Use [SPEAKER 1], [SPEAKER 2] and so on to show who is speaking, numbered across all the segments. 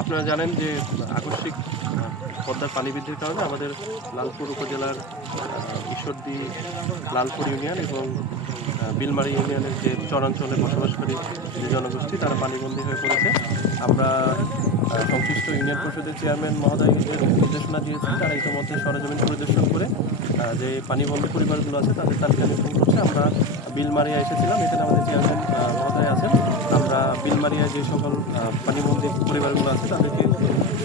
[SPEAKER 1] আপনারা জানেন যে, আকস্মিক পদ্মার পানি বৃদ্ধির কারণে আমাদের লালপুর উপজেলার ঈশ্বরদী, লালপুর ইউনিয়ন এবং বিলমারি ইউনিয়নের যে চরাঞ্চলে বসবাসকারী যে জনগোষ্ঠী, তারা পানিবন্দী হয়ে পড়েছে। আমরা সংশ্লিষ্ট ইউনিয়ন পরিষদের চেয়ারম্যান মহোদয়দের নির্দেশনা দিয়েছি তারা ইতিমধ্যে সরজমিন পরিদর্শন করে যে পানিবন্দী পরিবারগুলো আছে, তাদের তালিকা নির্ধারণ করছে। আমরা বিলমারিয়া এসেছিলাম, এখানে আমাদের চেয়ারম্যান মহোদয় আছেন, আমরা বিলমারিয়া যে সকল পানিবন্দী পরিবারগুলো আছে, তাদেরকে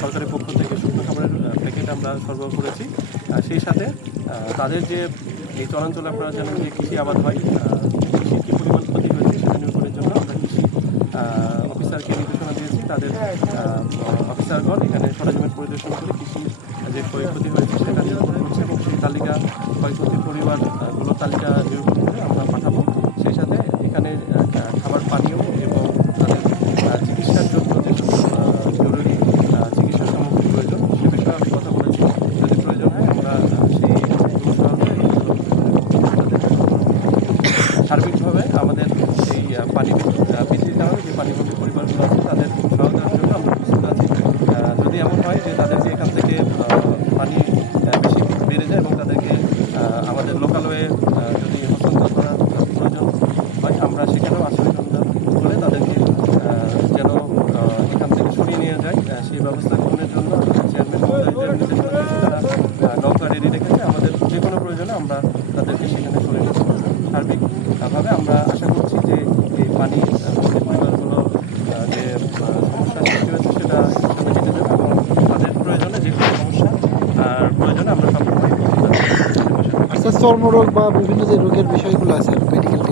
[SPEAKER 1] সরকারের পক্ষ থেকে শুকনো খাবারের প্যাকেট আমরা সরবরাহ করেছি। সেই সাথে তাদের যে এই চরাঞ্চলে আপনারা জানেন যে কৃষি আবাদ হয় কৃষির কী পরিমাণ ক্ষতি হয়েছে সেটা নিরূপণের জন্য আমরা কৃষি অফিসারকে নির্দেশনা দিয়েছি, তাদের অফিসারগণ এখানে সরজমিন পরিদর্শন করে কৃষির যে ক্ষয়ক্ষতি হয়েছে সেটা নিরূপণ করছে এবং সেই তালিকা ক্ষয়ক্ষতির পরিমাণগুলো তালিকা নিরূপণ করে আমরা পাঠাবো সেই সাথে এখানে আহ, খাবার পানীয় এবং তাদের আহ, চিকিৎসার জন্য যে সকল আহ, জরুরি আহ, চিকিৎসা সামগ্রী প্রয়োজন সে বিষয়ে আমি কথা বলেছি যদি প্রয়োজন হয় আমরা আহ, সেই সার্বিকভাবে আমাদের এই আহ, বৃদ্ধির কারণে যে পানিবন্দী পরিবারগুলো আছে, তাদের সহায়তার জন্য আমরা আছি। যদি এমন হয় যে তাদেরকে এখান থেকে পানি বেশি বেড়ে যায় এবং তাদেরকে আমাদের লোকালয়ে যদি হস্তান্তর করার প্রয়োজন হয়, আমরা সেখানেও আশ্রয় সন্ধান করে তাদেরকে যেন এখান থেকে সরিয়ে নিয়ে যায়। সেই ব্যবস্থা গ্রহণের জন্য চেয়ারম্যান নৌকা রেডি রেখেছে। আমাদের যে কোনো প্রয়োজনে আমরা তাদেরকে সেখানে সরিয়ে নিতে সার্বিকভাবে আমরা আশা করছি পানি পরিবারগুলো যে সমস্যা সৃষ্টি হয়েছে সেটা কেটে যাবে এবং তাদের প্রয়োজনে যে কোনো সমস্যা, আর প্রয়োজনে আমরা সবসময় সময়
[SPEAKER 2] আচ্ছা চর্মরোগ বা বিভিন্ন যে রোগের বিষয়গুলো আছে মেডিকেল